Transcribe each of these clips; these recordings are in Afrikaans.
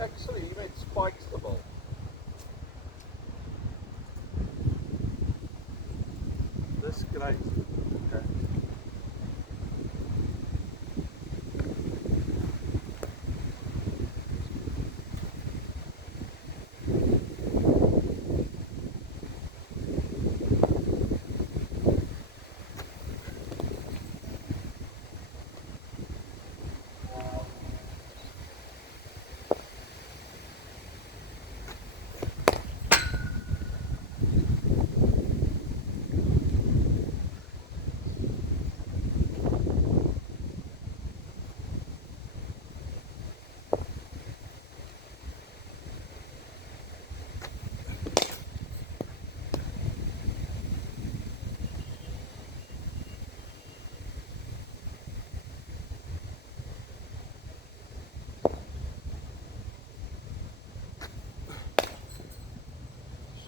Actually, even spikes the ball. This great. Okay.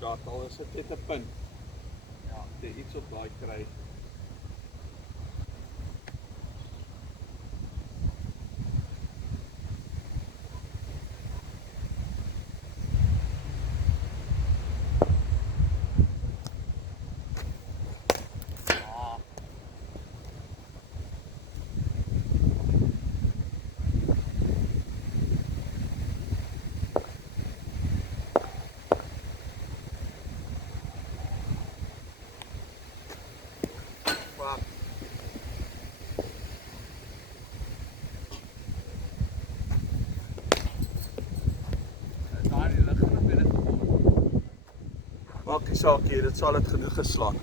Shot, al is dit net 'n punt. Ja, jy iets op daai kry. Maak nie saak hier, dit sal dit genoeg geslaan.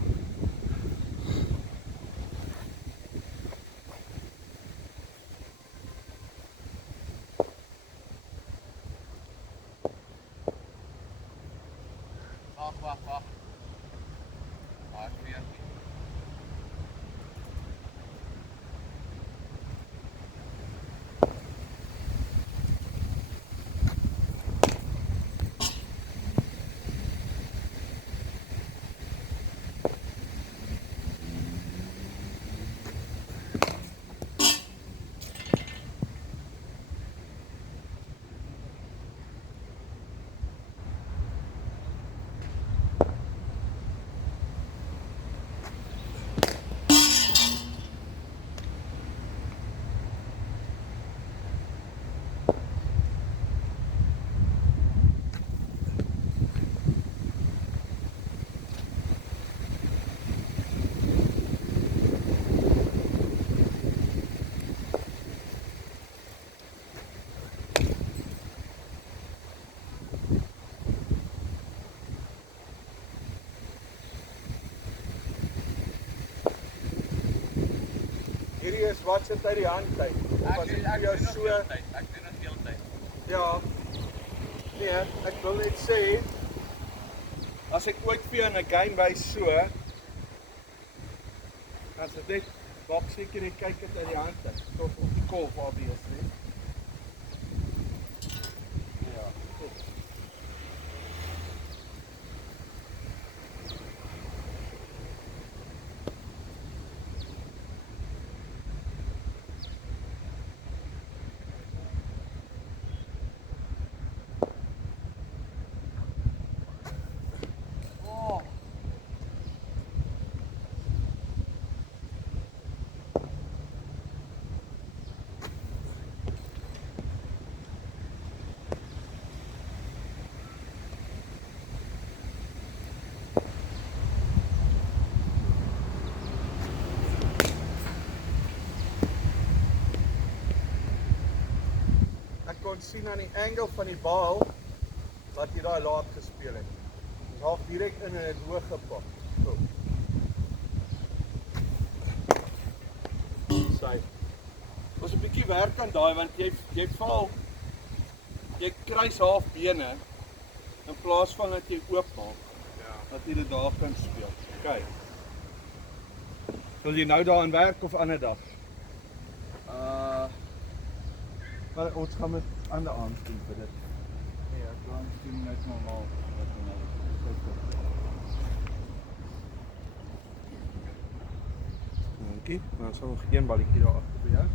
Wag. Daar weer nie. Hierdie is wat sit uit die hand uit. Ek doen dit heeltyd. Ja. Nee, ek wil net sê as ek ooit vir jou 'n game wys so, as dit net maak seker jy kyk dit uit die hand uit. Tot op die kolf obviously. Ja. Kon sien aan die angle van die bal dat jy daai laag gespeel het. Dis half direk in en het hoog gepak. So. Sy. Was 'n bietjie werk aan daai want jy val jy kruis half bene in plaas van dat jy oop maak. Ja. Dat jy dit daar kan speel. OK. Wil jy nou daaraan werk of ander dag? Maar ons gaan met ander aand doen vir dit. Nee, ek kan doen net normaal. Dankie. Nou sal nog een balletjie daar agter by jou.